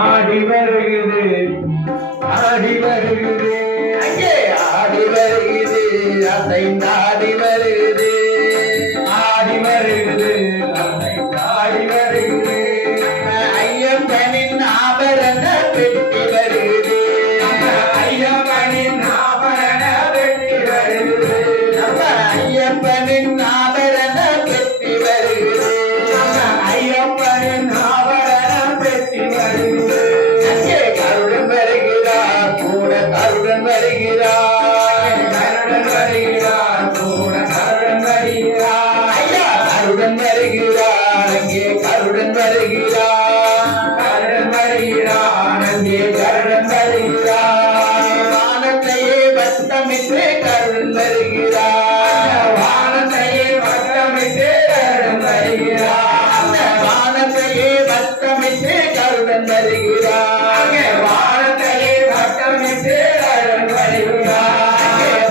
ஆடி வருகிறது ஆடி வருகிறது அங்கே ஆடி வருகிறது அசைந்தாடி வருகிறது ஆடி வருகிறது ஆடி வருகிறது ஐயப்பனின் ஆபரண பெட்டி வருகிறது ஐயப்பனின் ஆபரண பெட்டி வருகிறது நம்ம ஐயப்பனின் ஆபரண பெட்டி வருகிறது ஐயப்பனின் ஆபரண பெட்டி வருகிறது அங்கே கருடன் வருகிறார் கூட கருடன் வருகிறார் கருடன் வருகிறார் கூட கருடன் வருகிறார் ஐயா கருடன் வருகிறார் அங்கே கருடன் வருகிறார் கருடன் வருகிறார் அங்கே கருடன் வருகிறார் வானத்தையே வட்டமிட்டு கருடன் வருகிறார் வானத்தையே வட்டமிட்டு கருடன் வருகிறார் வானத்தையே வட்டமிட்டு கருடன் வருகிறார் அங்கே வானத்தையே வட்டமிட்டு கருடன் வருகிறார்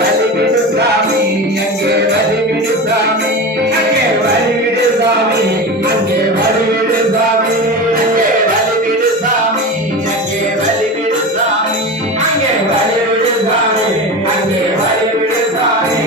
வலிவிடு சாமி அங்கே வலிவிடு சாமி அங்கே வழிவிடு சாமி அங்கே வழிவிடு சாமி அங்கே வலிவிடு சாமி அங்கே வலிவிடு சாமி அங்கே வழிவிடு சாமி அங்கே வழிவிடு சாமி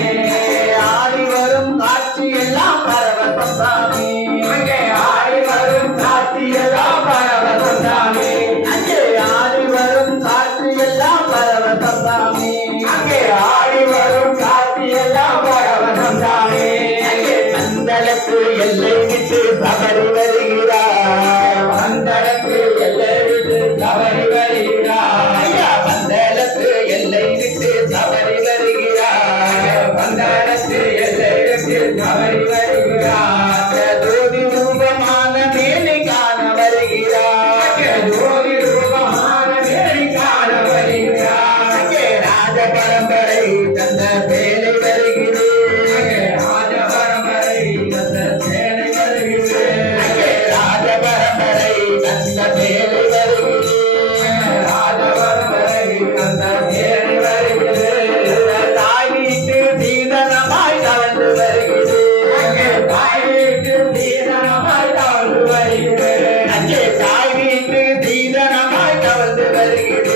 ஆடி வரும் காட்சி எல்லாம் பரவசம் சாமி அங்கே ஆடி வரும் காட்சியெல்லாம் பரவசம் சாமி அங்கே ஆடி வரும் காட்சி எல்லாம் பரவசம் சாமி அங்கே ஆடி வரும் காட்சியெல்லாம் பரவசம் சாமி அங்கே பந்தளத்து எல்லை விட்டு சபரி வருகிறார் பந்தளத்து எல்லை விட்டு தவறி வருகிறார் ஐயா பந்தளத்து எல்லை விட்டு சபரி வருகிறார் பந்தளத்து எல்லை விட்டு தவறி வருகிறார் ஜோதி ரூபமான மேலை காண வருகிறார் ஜோதி ரூபமான மேரி காண வருகிறார் அங்கே ராஜ பரம்பரை தந்த வேலை வருகிறேன் அங்கே ராஜ பரம்பரை தந்த சேனை வருகிறேன் அங்கே ராஜ பரம்பரை தந்த வேலை வருகிறேன் ராஜ பரம்பரை தந்த சேனை வருகிறேன் தாய் வீட்டு தீதனமாய் தவழ்ந்து வருகிறேன் அங்கே தாய் வீட்டு தீரமாய் தாழ்ந்து வருகிறேன் அங்கே தாய் வீட்டு தீதனமாய் தவழ்ந்து வருகிறேன்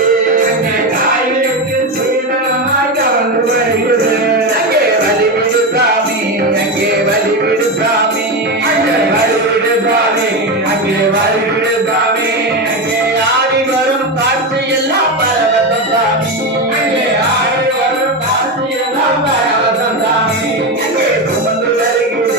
அங்கே தாய் வீட்டு தீரமாய் தாழ்ந்து வருகிறேன் அங்கே வலிவிடு சாமி அங்கே வலிவிடு சாமி அங்கே வழிவிடு சாமி அங்கே வழிவிடு சாமி அங்கே ஆடி வரும் காட்சி எல்லாம் பரவசம் சாமி அங்கே ஆடி வரும் காட்சியெல்லாம் பரவசம் சாமி அங்கே சுமந்து வருகிறது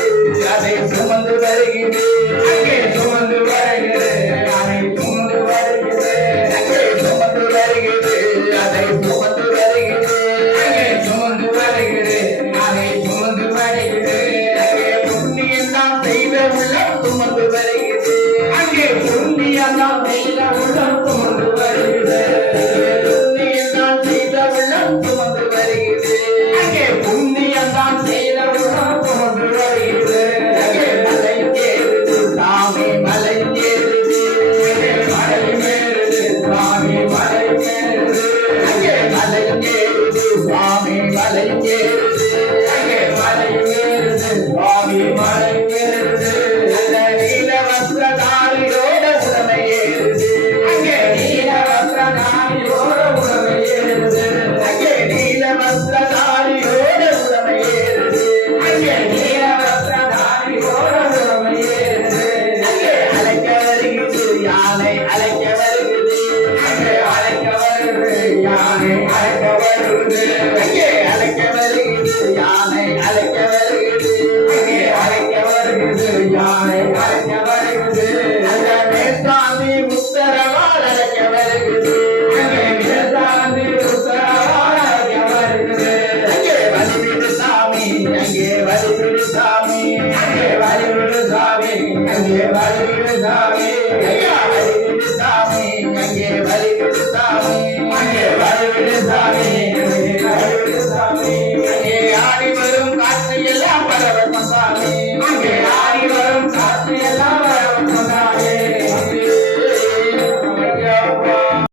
அதை சுமந்து வருகிறது அங்கே சுமந்து வருகிறேன் அதை சுமந்து வருகிறேன் அங்கே சுமந்து வருகிறது அதை சுமந்து வருகிறது அங்கே சுமந்து வருகிறேன் அதை சுமந்து வருகிறேன் அங்கே புண்ணியெல்லாம் செய்த உள்ளம் சுமந்து வருகிறது அங்கே புண்ணியெல்லாம் செய்த உள்ளம் சுமந்து வருகிறேன் புண்ணியெல்லாம் செய்த உள்ளம் சுமந்து வருகிறது அங்கே புண்ணியெல்லாம் செய்த உள்ளம் சுமந்து வருகிறேன் அங்கே மலை ஏறுது சாமி மலை ஏறுது அங்கே மலை மேலுது சுவாமி மலை மேலுது அங்கே மலை ஏறுது சுவாமி மலை ஏறுது அங்கே மலை மேலுது சுவாமி மலை மேலுது அந்த நீல வஸ்திரதாரியோட உடமை ஏறுது அங்கே நீல வஸ்திரதாரியோட உடமை ஏறுது அங்கே நீல வஸ்திரதாரியோட உடமை ஏறுது அங்கே நீல வஸ்திரதாரியோட உடமை ஏறுது அங்கே அழைக்க வருகிறது யானை அழைக்க வருகிறது அங்கே அழைக்க வருது யானை அழைக்க வருது அங்கே அழைக்க வருகிறது யானை அழைக்க வருகிறது அங்கே அழைக்க வருது யானை அழைக்க வருது அந்த மேற்காந்தி உத்தரவால் அழைக்க வருகிறது அங்கே வேதாந்தி உத்தரவால் அழைக்க வருது அங்கே வலிவிடு சாமி அங்கே வலிவிடு சாமி